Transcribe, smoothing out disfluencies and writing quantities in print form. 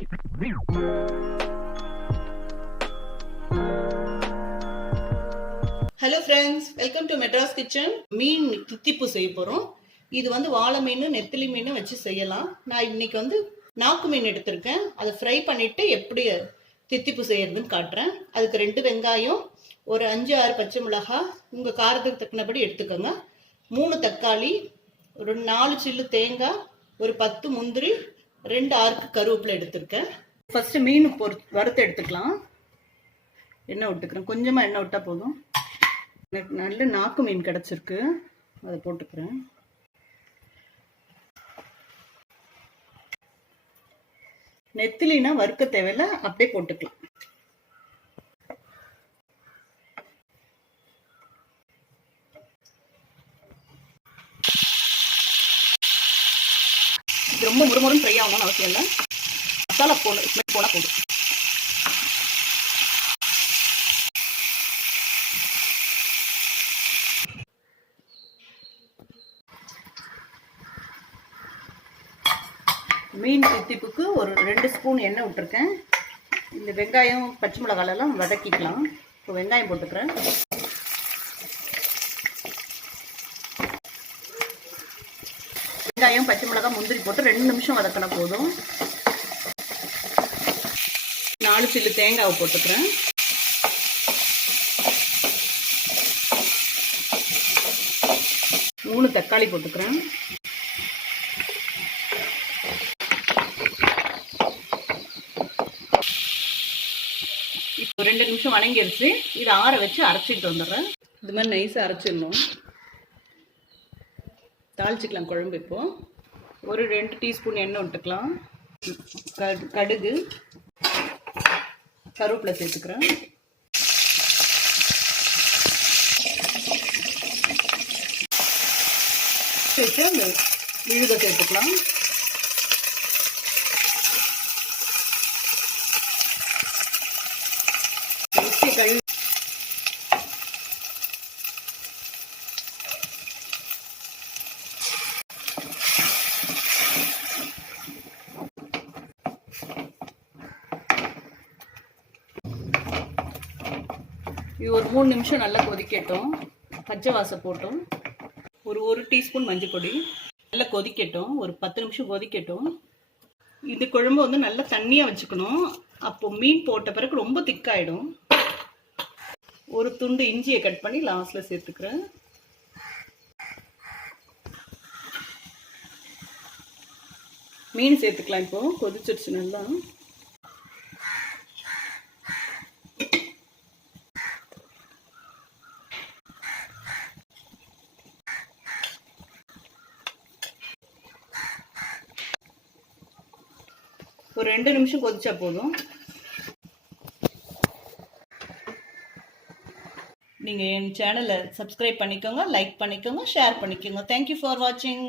Hello friends, welcome to Madras kitchen. மீன் தித்திப்பு செய்ய போகிறோம். இது வாழை மீன், நெத்திலி மீன் வச்சு செய்யலாம். நான் இன்னைக்கு நாக்கு மீன் எடுத்திருக்கேன். அதை ஃப்ரை பண்ணிவிட்டு எப்படி தித்திப்பு செய்யறதுன்னு காட்டுறேன். அதுக்கு 2 வெங்காயம், ஒரு 5-6 பச்சை மிளகாய், உங்கள் காரத்துக்கு தக்கனபடி எடுத்துக்கோங்க. 3 தக்காளி, ஒரு 4 சில்லு தேங்காய், ஒரு 10 முந்திரி, 2 ஆர்க்கு கருவேப்பிலை எடுத்திருக்கேன். ஃபஸ்ட்டு மீன் வறுத்து எடுத்துக்கலாம். எண்ணெய் விட்டுக்கிறேன். கொஞ்சமாக எண்ணெய் விட்டால் போதும். எனக்கு நல்ல நாக்கு மீன் கிடச்சிருக்கு, அதை போட்டுக்கிறேன். நெத்திலினா வறுக்க தேவையில்ல, அப்படியே போட்டுக்கலாம். ரொம்ப முறுமுறுன்னு ஃப்ரை ஆகணும்னு அவசியம் இல்லை. மசாலா போனால் போதும். மீன் தித்திப்புக்கு ஒரு 2 ஸ்பூன் எண்ணெய் விட்டுருக்கேன். இந்த வெங்காயம் பச்சை மிளகாயெல்லாம் வதக்கிக்கலாம். இப்போ வெங்காயம் போட்டுக்கிறேன். வெங்காயம் பச்சை மிளகாய் முந்திரி போட்டு 2 நிமிஷம் வதக்கினா போதும். 4 சில்லு தேங்காவை போட்டுக்கிறேன். மூணு தக்காளி போட்டுக்கிறேன். இப்போ 2 நிமிஷம் வணங்கிடுச்சு. இதை ஆற வச்சு அரைச்சிட்டு வந்துடுறேன். இது மாதிரி நைஸாக அரைச்சிடணும். தாளிச்சிக்கலாம் குழம்பு. இப்போ ஒரு 2 டீஸ்பூன் எண்ணெய் விட்டுக்கலாம். கடுகு, கருவேப்பிலை சேர்த்துக்கிறேன். சேர்த்து அந்த விழுதை சேர்த்துக்கலாம். கழுவி இது ஒரு 3 நிமிஷம் நல்லா கொதிக்கட்டும். பச்சை வாசம் போட்டோம். ஒரு டீஸ்பூன் மஞ்சள் பொடி. நல்லா கொதிக்கட்டும். ஒரு 10 நிமிஷம் கொதிக்கட்டும். இந்த குழம்பு நல்லா தண்ணியாக வச்சுக்கணும். அப்போ மீன் போட்ட பிறகு ரொம்ப திக்காயிடும். ஒரு துண்டு இஞ்சியை கட் பண்ணி லாஸ்ட்ல சேர்த்துக்கிறேன். மீன் சேர்த்துக்கலாம். இப்போ கொதிச்சிருச்சு நல்லா. ஒரு 2 நிமிஷம் கொதிச்சா போதும். நீங்கள் என் சேனலை சப்ஸ்கிரைப் பண்ணிக்கோங்க, லைக் பண்ணிக்கோங்க, ஷேர் பண்ணிக்கோங்க. தேங்க்யூ ஃபார் வாட்சிங்.